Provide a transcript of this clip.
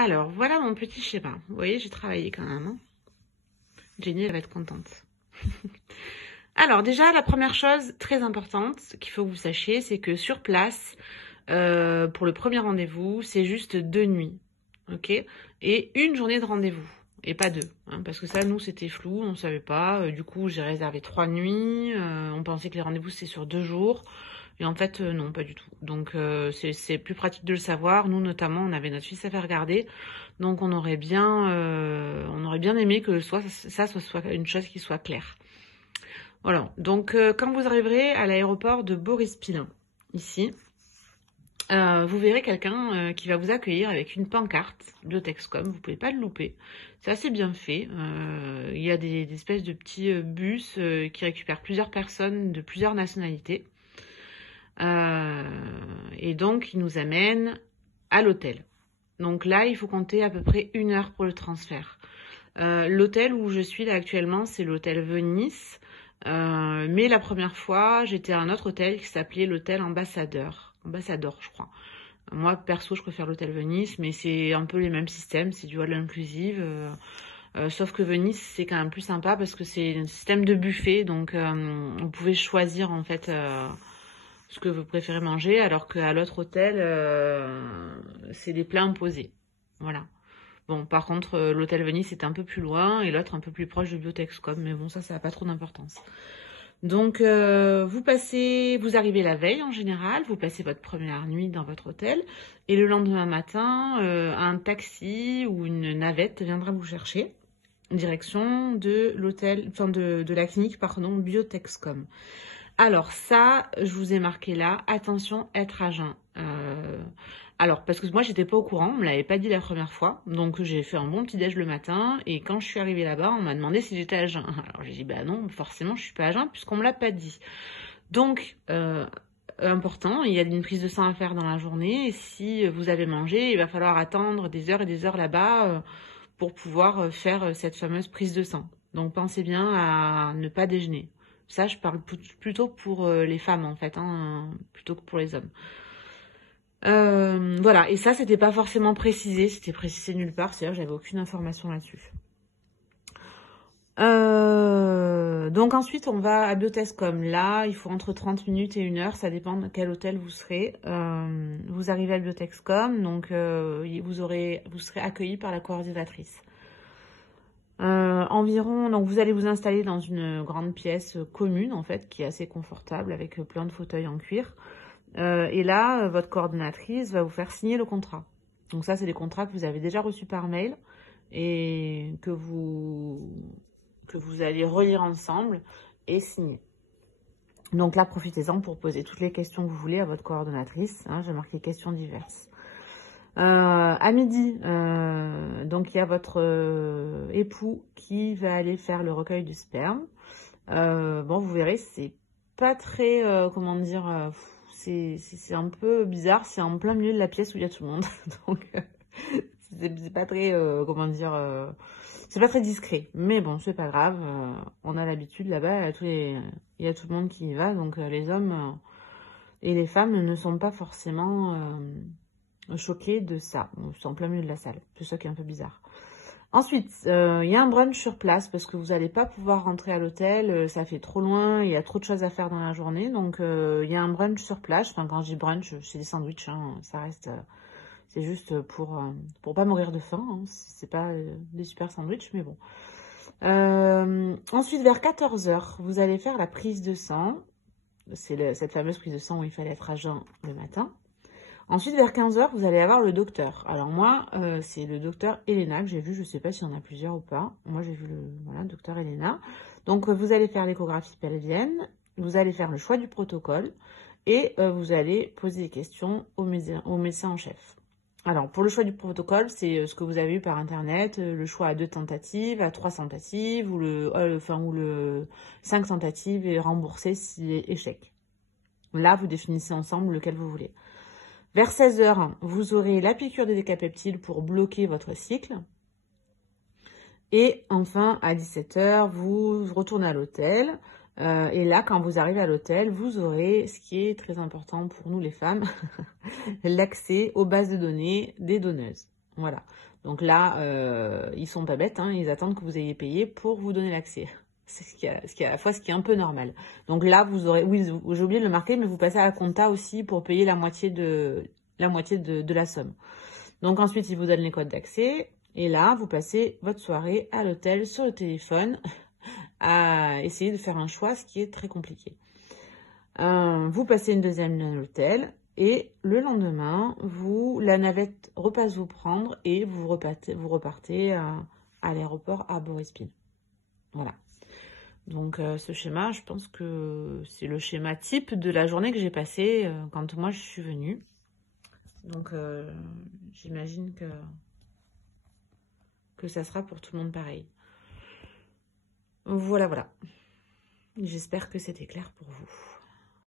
Alors, voilà mon petit schéma. Vous voyez, j'ai travaillé quand même, hein. Jenny, elle va être contente. Alors, déjà, la première chose très importante qu'il faut que vous sachiez, c'est que sur place, pour le premier rendez-vous, c'est juste 2 nuits. Ok? Et une journée de rendez-vous. Et pas 2. Hein, parce que ça, nous, c'était flou, on ne savait pas. Du coup, j'ai réservé 3 nuits. On pensait que les rendez-vous, c'était sur 2 jours. Et en fait, non, pas du tout. Donc, c'est plus pratique de le savoir. Nous, notamment, on avait notre fils à faire regarder. Donc, on aurait bien aimé que ça soit une chose qui soit claire. Voilà. Donc, quand vous arriverez à l'aéroport de Boris-Pilin, ici, vous verrez quelqu'un qui va vous accueillir avec une pancarte Biotexcom. Vous pouvez pas le louper. C'est assez bien fait. Il y a des espèces de petits bus qui récupèrent plusieurs personnes de plusieurs nationalités. Et donc, ils nous amènent à l'hôtel. Donc là, il faut compter à peu près 1 heure pour le transfert. L'hôtel où je suis là actuellement, c'est l'hôtel Venise. Mais la première fois, j'étais à un autre hôtel qui s'appelait l'hôtel Ambassadeur, je crois. Moi, perso, je préfère l'hôtel Venise, mais c'est un peu les mêmes systèmes, c'est du all inclusive. Sauf que Venise, c'est quand même plus sympa parce que c'est un système de buffet, donc vous pouvez choisir en fait ce que vous préférez manger, alors qu'à l'autre hôtel, c'est des plats imposés. Voilà. Bon, par contre, l'hôtel Venise est un peu plus loin et l'autre un peu plus proche de Biotexcom, mais bon, ça n'a pas trop d'importance. Donc, vous arrivez la veille en général, vous passez votre première nuit dans votre hôtel, et le lendemain matin, un taxi ou une navette viendra vous chercher, direction de l'hôtel, enfin de la clinique, pardon, Biotexcom. Alors ça, je vous ai marqué là, attention, être à jeun. Alors, parce que moi, j'étais pas au courant, on me l'avait pas dit la première fois, donc j'ai fait un bon petit déj le matin, et quand je suis arrivée là-bas, on m'a demandé si j'étais à jeun. Alors j'ai dit, bah non, forcément, je suis pas à jeun, puisqu'on me l'a pas dit. Donc, important, il y a une prise de sang à faire dans la journée, et si vous avez mangé, il va falloir attendre des heures et des heures là-bas pour pouvoir faire cette fameuse prise de sang. Donc pensez bien à ne pas déjeuner. Ça, je parle plutôt pour les femmes, en fait, hein, plutôt que pour les hommes. Voilà, et ça, c'était pas forcément précisé, c'était précisé nulle part, c'est-à-dire j'avais aucune information là-dessus. Donc ensuite, on va à Biotexcom. Là, il faut entre 30 minutes et 1 heure, ça dépend de quel hôtel vous serez. Vous arrivez à Biotexcom, donc vous serez accueilli par la coordinatrice. Donc vous allez vous installer dans une grande pièce commune, en fait, qui est assez confortable, avec plein de fauteuils en cuir. Et là, votre coordinatrice va vous faire signer le contrat. Donc ça, c'est des contrats que vous avez déjà reçus par mail et que vous allez relire ensemble et signer. Donc là, profitez-en pour poser toutes les questions que vous voulez à votre coordonnatrice. Hein, j'ai marqué questions diverses. À midi, donc il y a votre époux qui va aller faire le recueil du sperme. Bon, vous verrez, c'est pas très, comment dire, c'est un peu bizarre. C'est en plein milieu de la pièce où il y a tout le monde. Donc, c'est pas très, comment dire, c'est pas très discret. Mais bon, c'est pas grave. On a l'habitude là-bas, il y a tout le monde qui y va. Donc, les hommes et les femmes ne sont pas forcément choqués de ça. C'est en plein milieu de la salle. C'est ça qui est un peu bizarre. Ensuite, il y a un brunch sur place parce que vous n'allez pas pouvoir rentrer à l'hôtel, ça fait trop loin, il y a trop de choses à faire dans la journée. Donc, il y a un brunch sur place. Enfin, quand je dis brunch, c'est des sandwichs, hein, ça reste... c'est juste pour pas mourir de faim. Hein, c'est pas des super sandwichs, mais bon. Ensuite, vers 14 h, vous allez faire la prise de sang. C'est cette fameuse prise de sang où il fallait être à jeun le matin. Ensuite, vers 15 h, vous allez avoir le docteur. Alors moi, c'est le docteur Elena que j'ai vu. Je ne sais pas s'il y en a plusieurs ou pas. Moi, j'ai vu le docteur Elena. Donc, vous allez faire l'échographie pelvienne. Vous allez faire le choix du protocole. Et vous allez poser des questions au médecin en chef. Alors, pour le choix du protocole, c'est ce que vous avez eu par Internet. Le choix à 2 tentatives, à 3 tentatives, ou le 5 tentatives et remboursé si échec. Là, vous définissez ensemble lequel vous voulez. Vers 16 h, vous aurez la piqûre de décapeptile pour bloquer votre cycle. Et enfin, à 17 h, vous retournez à l'hôtel. Et là, quand vous arrivez à l'hôtel, vous aurez, ce qui est très important pour nous les femmes, l'accès aux bases de données des donneuses. Voilà. Donc là, ils sont pas bêtes, hein, ils attendent que vous ayez payé pour vous donner l'accès. C'est ce qui est à la fois ce qui est un peu normal. Donc là, vous aurez, oui, j'ai oublié de le marquer, mais vous passez à la compta aussi pour payer la moitié de la somme. Donc ensuite, ils vous donnent les codes d'accès. Et là, vous passez votre soirée à l'hôtel sur le téléphone à essayer de faire un choix, ce qui est très compliqué. Vous passez une deuxième nuit à l'hôtel et le lendemain, la navette repasse vous prendre et vous repartez à l'aéroport à Boryspil. Voilà. Donc ce schéma, je pense que c'est le schéma type de la journée que j'ai passée quand moi je suis venue. Donc j'imagine que ça sera pour tout le monde pareil. Voilà, voilà. J'espère que c'était clair pour vous.